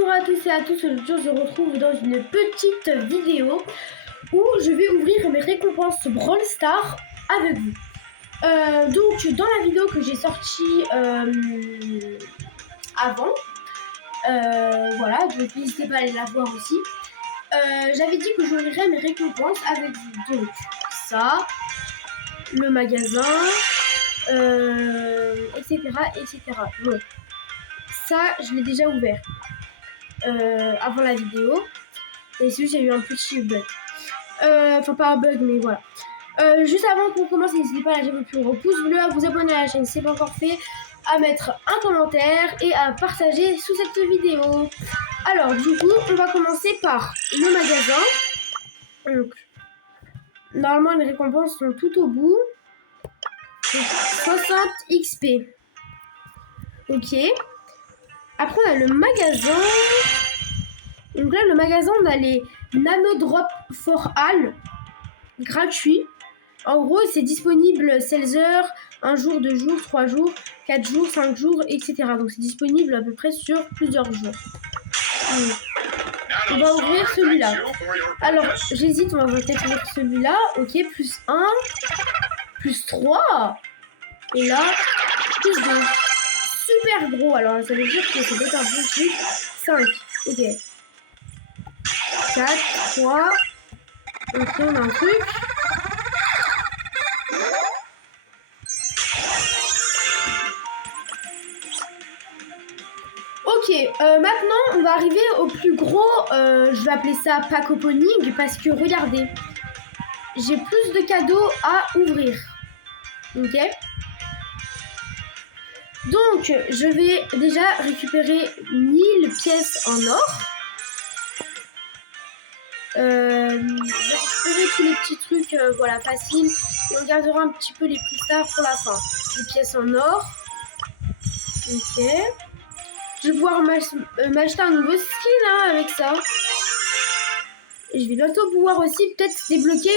Bonjour à tous et à tous, aujourd'hui je se retrouve dans une petite vidéo où je vais ouvrir mes récompenses Brawl Stars avec vous. Donc dans la vidéo que j'ai sortie avant, voilà, donc n'hésitez pas à aller la voir aussi, j'avais dit que j'ouvrirais mes récompenses avec vous. Donc ça, le magasin, etc. etc. Bon, ça je l'ai déjà ouvert avant la vidéo. Et c'est juste qu'il y a eu un petit bug. Enfin, pas un bug, mais voilà. Juste avant qu'on commence, n'hésitez pas à lâcher votre plus gros pouce bleu, à vous abonner à la chaîne si ce n'est pas encore fait, à mettre un commentaire et à partager sous cette vidéo. Alors, du coup, on va commencer par le magasin. Donc, normalement, les récompenses sont tout au bout. Donc, 60 XP. Ok. Après, on a le magasin. Donc là, le magasin, on a les Nano Drop for All gratuits. En gros, c'est disponible 16 heures, 1 jour, 2 jours, 3 jours, 4 jours, 5 jours, etc. Donc c'est disponible à peu près sur plusieurs jours. On va ouvrir celui-là. Alors, j'hésite, on va peut-être ouvrir celui-là. Ok, plus 1, plus 3. Et là, plus 2. Super gros. Alors, ça veut dire que c'est peut-être un bon truc. 5. Ok. 4, 3. Ok, on a un truc. Ok, maintenant on va arriver au plus gros, je vais appeler ça pack opening parce que regardez, j'ai plus de cadeaux à ouvrir. Ok. Donc je vais déjà récupérer 1000 pièces en or. Je vais récupérer tous les petits trucs, voilà, faciles. Et on gardera un petit peu les prix stars pour la fin. Les pièces en or. Ok. Je vais pouvoir m'acheter un nouveau skin hein, avec ça. Et je vais bientôt pouvoir aussi peut-être débloquer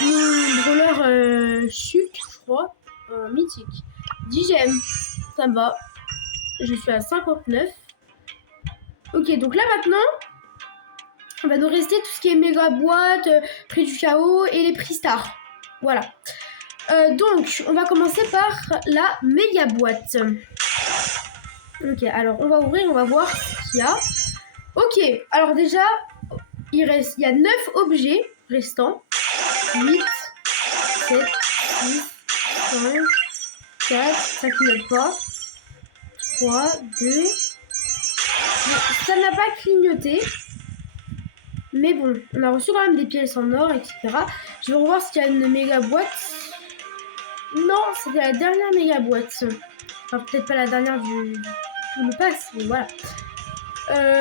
mon brawler chuc, je crois, mythique. 10 gemmes, ça me va. Je suis à 59. Ok, donc là maintenant, on va nous rester tout ce qui est méga boîte, prix du chaos et les prix stars. Voilà. Donc, on va commencer par la méga boîte. Ok, alors on va ouvrir, on va voir ce qu'il y a. Ok, alors déjà, il y a 9 objets restants. 8, 7, 6, 5, 4, ça clignote pas. 3, 2. Ça n'a pas clignoté. Mais bon, on a reçu quand même des pièces en or, etc. Je vais revoir s'il y a une méga boîte. Non, c'était la dernière méga boîte. Enfin, peut-être pas la dernière du pass, mais voilà.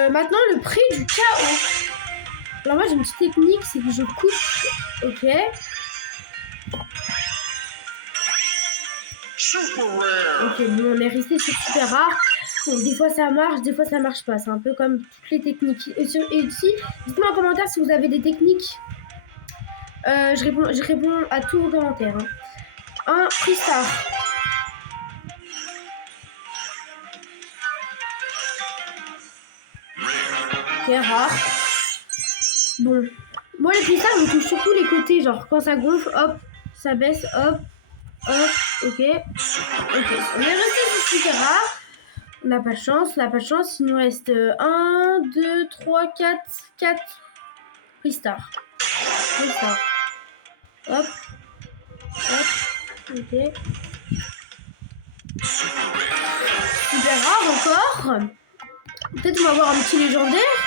Maintenant, le prix du chaos. Alors moi, j'ai une petite technique, c'est que je coupe. Ok. Ok, bon, on est resté sur super rare. Donc, des fois ça marche, des fois ça marche pas. C'est un peu comme toutes les techniques. Et aussi, dites-moi en commentaire si vous avez des techniques. Je réponds à tous vos commentaires. Hein. Un prix star. Ok, rare. Bon. Moi, les prix stars, je touche surtout les côtés. Genre, quand ça gonfle, hop, ça baisse, hop, hop, ok. Ok, on est resté sur super rare. On n'a pas de chance, on n'a pas de chance. Il nous reste 1, 2, 3, 4 prix star. Prix star. Hop. Hop. Ok. Super rare encore. Peut-être on va avoir un petit légendaire.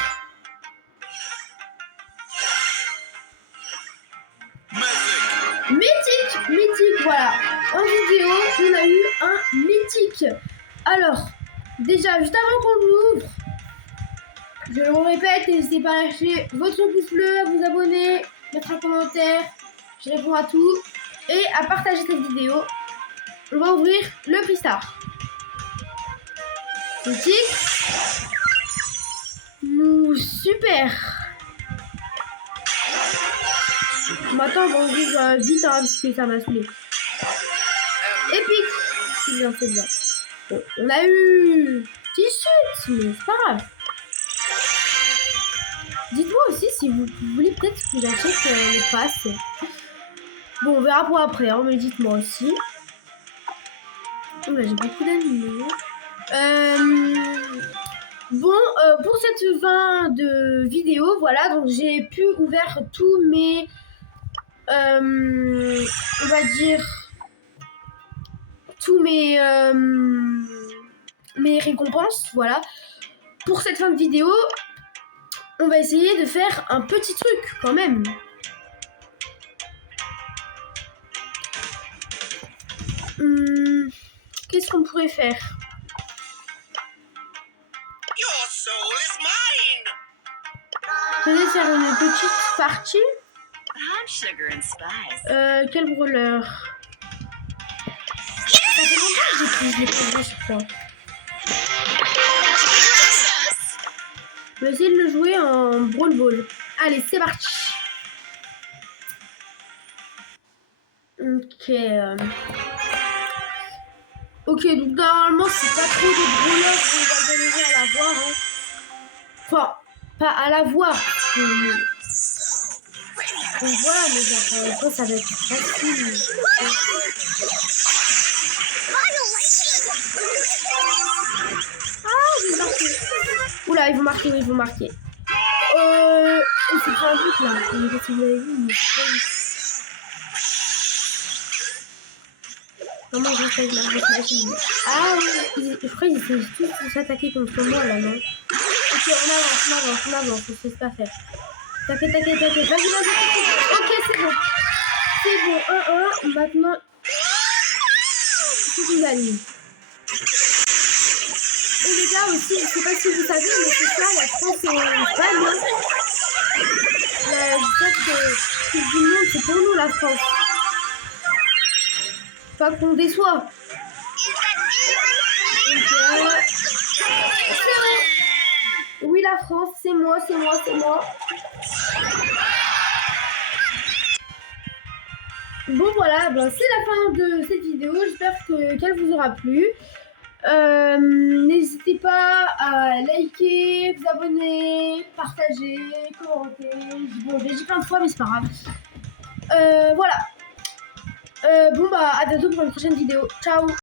Mythique, voilà. En vidéo, on a eu un mythique. Alors, déjà, juste avant qu'on l'ouvre, je le répète, n'hésitez pas à lâcher votre pouce bleu, à vous abonner, mettre un commentaire, je réponds à tout, et à partager cette vidéo. On va ouvrir le prix star. Mythique. Super. Maintenant, on va ouvrir vite, hein, parce que ça m'a saoulé. Épique. C'est bien, c'est bien. Bon, on a eu petite chute, mais c'est pas grave. Dites-moi aussi si vous voulez peut-être que j'achète le pass. Bon, on verra pour après, hein, mais dites-moi aussi. Oh là, j'ai beaucoup d'animaux. Bon, pour cette fin de vidéo, voilà, donc j'ai pu ouvrir tous mes, on va dire, tous mes, mes récompenses, voilà. Pour cette fin de vidéo, on va essayer de faire un petit truc quand même. Qu'est-ce qu'on pourrait faire? Peut-être faire une petite partie. Quel brûleur? Ça fait longtemps que j'ai pas, je crois. Je vais essayer de le jouer en Brawl Ball. Allez, c'est parti. Ok. Ok, donc normalement, c'est pas trop des brawlers qu'on va galérer à la voir. Hein. Enfin, pas à la voir. Donc voilà, mais genre, ça va être facile. Ah, j'ai marqué. Oula, ils vont marquer, oui, ils vont marquer. C'est pas un but là. Je sais pas si vous avez vu, mais c'est pas un but. Comment ils vont faire la machine? Ah oui, je crois qu'ils essaient tous de s'attaquer contre moi là, non? Ok, on avance, on sait pas faire. T'inquiète, vas-y. Ok, c'est bon. C'est bon, 1-1, maintenant... C'est une gagne. Et les gars aussi, je sais pas si vous savez, mais ce soir, la France gagne. J'espère que du monde, c'est pour nous la France. Pas qu'on déçoit. C'est vrai. Oui, la France, c'est moi. Bon voilà, ben, c'est la fin de cette vidéo. J'espère qu'elle vous aura plu. N'hésitez pas à liker, vous abonner, partager, commenter. Bon, j'ai dit plein de fois, mais c'est pas grave. Voilà. Bon bah à bientôt pour une prochaine vidéo. Ciao.